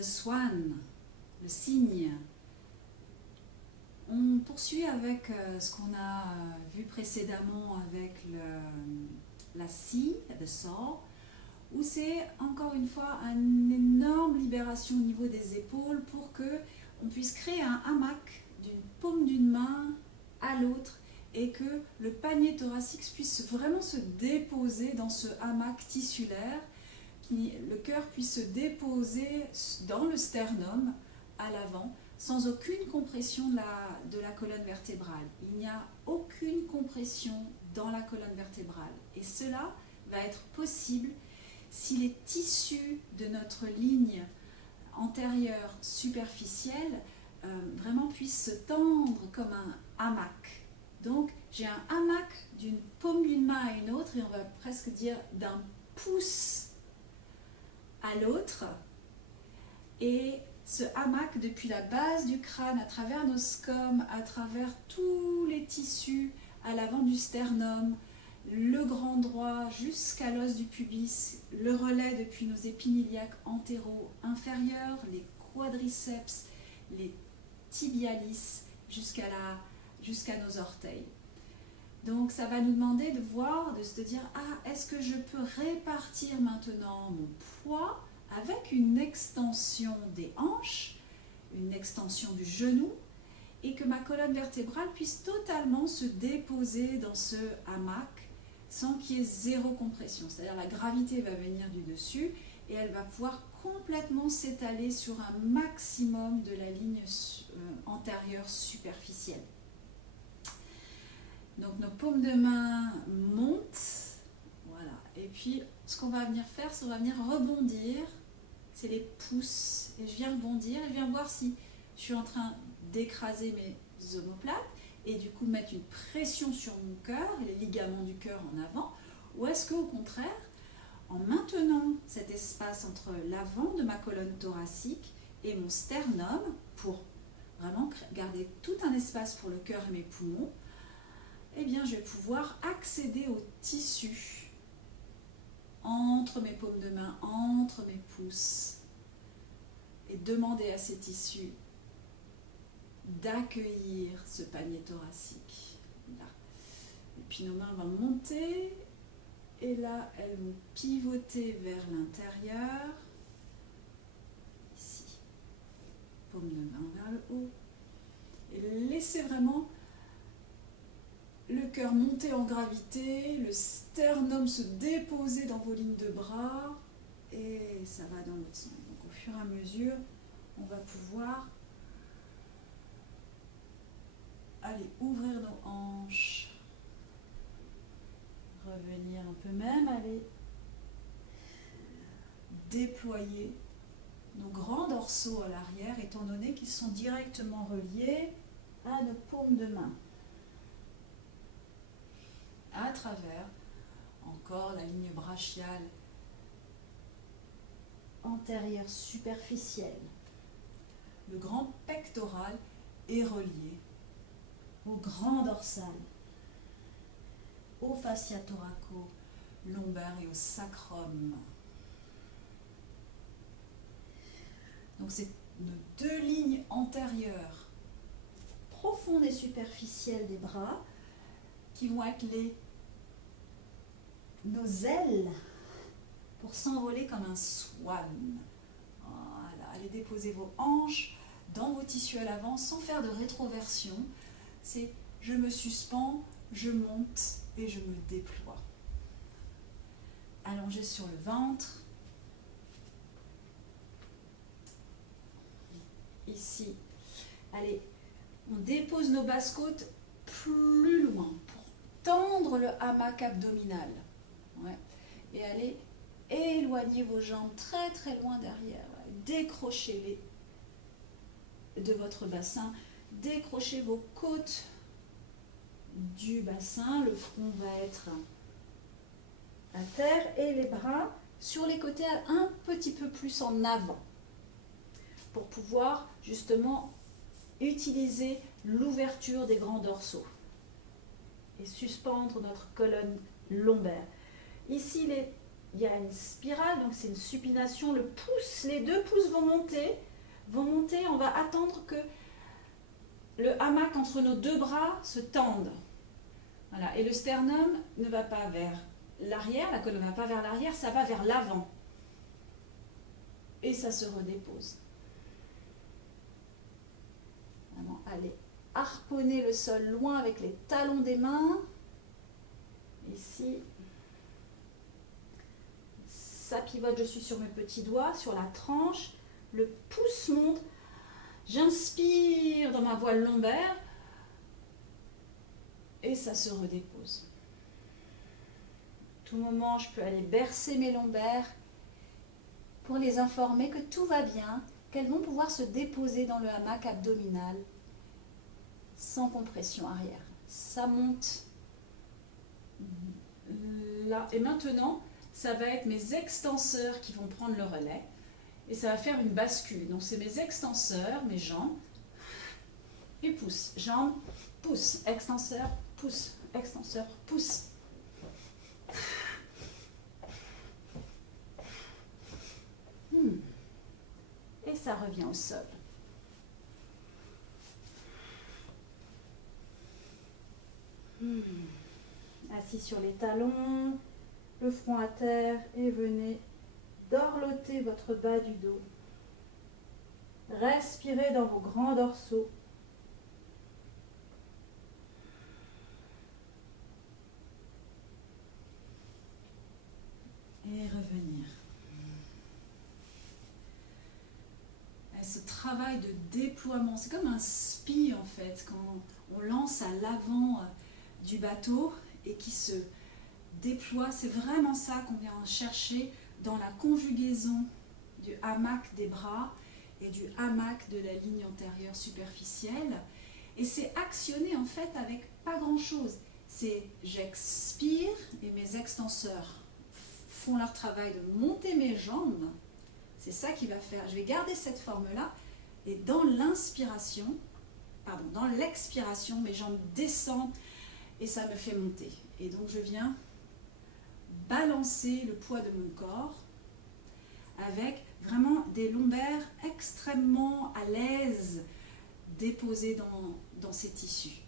le swan, le cygne. On poursuit avec ce qu'on a vu précédemment avec la scie, the saw, où c'est encore une fois une énorme libération au niveau des épaules pour que on puisse créer un hamac d'une paume d'une main à l'autre et que le panier thoracique puisse vraiment se déposer dans ce hamac tissulaire, le cœur puisse se déposer dans le sternum à l'avant sans aucune compression de la colonne vertébrale. Il n'y a aucune compression dans la colonne vertébrale et cela va être possible si les tissus de notre ligne antérieure superficielle vraiment puissent se tendre comme un hamac. Donc j'ai un hamac d'une paume d'une main à une autre et on va presque dire d'un pouce à l'autre, et ce hamac depuis la base du crâne, à travers nos scomes, à travers tous les tissus à l'avant du sternum, le grand droit jusqu'à l'os du pubis, le relais depuis nos épines iliaques antéro-inférieurs, les quadriceps, les tibialis jusqu'à nos orteils. Donc ça va nous demander de voir, de se dire, ah, est-ce que je peux répartir maintenant mon poids avec une extension des hanches, une extension du genou, et que ma colonne vertébrale puisse totalement se déposer dans ce hamac sans qu'il y ait zéro compression. C'est-à-dire la gravité va venir du dessus et elle va pouvoir complètement s'étaler sur un maximum de la ligne antérieure superficielle. Donc nos paumes de main montent, voilà. Et puis ce qu'on va venir faire, c'est qu'on va venir rebondir, c'est les pouces. Et je viens rebondir, et je viens voir si je suis en train d'écraser mes omoplates et du coup mettre une pression sur mon cœur, les ligaments du cœur en avant, ou est-ce qu'au contraire, en maintenant cet espace entre l'avant de ma colonne thoracique et mon sternum, pour vraiment garder tout un espace pour le cœur et mes poumons, eh bien je vais pouvoir accéder au tissu entre mes paumes de main, entre mes pouces, et demander à ces tissus d'accueillir ce panier thoracique. Là. Et puis nos mains vont monter, et là elles vont pivoter vers l'intérieur, ici, paume de main vers le haut, et laissez vraiment le cœur monter en gravité, le sternum se déposer dans vos lignes de bras, et ça va dans l'autre sens. Donc au fur et à mesure, on va pouvoir aller ouvrir nos hanches, revenir un peu même, aller déployer nos grands dorsaux à l'arrière, étant donné qu'ils sont directement reliés à nos paumes de main, à travers encore la ligne brachiale antérieure superficielle. Le grand pectoral est relié au grand dorsal, au fascia thoraco-lombaire et au sacrum. Donc c'est nos deux lignes antérieures, profondes et superficielles des bras, qui vont être nos ailes pour s'envoler comme un swan. Voilà, allez déposer vos hanches dans vos tissus à l'avant sans faire de rétroversion. C'est je me suspends, je monte et je me déploie. Allongé sur le ventre. Ici. Allez, on dépose nos basses-côtes plus loin pour tendre le hamac abdominal. Ouais. Et allez éloigner vos jambes très très loin derrière. Décrochez-les de votre bassin. Décrochez vos côtes du bassin. Le front va être à terre et les bras sur les côtés un petit peu plus en avant pour pouvoir justement utiliser l'ouverture des grands dorsaux et suspendre notre colonne lombaire. Ici, les il y a une spirale, donc c'est une supination. Le pouce, les deux pouces vont monter. On va attendre que le hamac entre nos deux bras se tende. Voilà. Et le sternum ne va pas vers l'arrière, la colonne ne va pas vers l'arrière, ça va vers l'avant. Et ça se redépose. Vraiment, allez harponner le sol loin avec les talons des mains. Ici, ça pivote, je suis sur mes petits doigts, sur la tranche. Le pouce monte. J'inspire dans ma voile lombaire. Et ça se redépose. À tout moment, je peux aller bercer mes lombaires pour les informer que tout va bien, qu'elles vont pouvoir se déposer dans le hamac abdominal sans compression arrière. Ça monte là. Et maintenant, ça va être mes extenseurs qui vont prendre le relais. Et ça va faire une bascule. Donc c'est mes extenseurs, mes jambes, et pouce. Jambes, pouce, extenseur, pouce, extenseur, pouce. Et ça revient au sol. Assis sur les talons, le front à terre, et venez dorloter votre bas du dos. Respirez dans vos grands dorsaux. Et revenir. Et ce travail de déploiement, c'est comme un spi en fait, quand on lance à l'avant du bateau et qui se déploie, c'est vraiment ça qu'on vient chercher dans la conjugaison du hamac des bras et du hamac de la ligne antérieure superficielle. Et c'est actionné en fait avec pas grand chose. C'est j'expire et mes extenseurs font leur travail de monter mes jambes. C'est ça qui va faire. Je vais garder cette forme-là et dans l'inspiration, dans l'expiration, mes jambes descendent et ça me fait monter. Et donc je viens balancer le poids de mon corps avec vraiment des lombaires extrêmement à l'aise déposés dans ces tissus.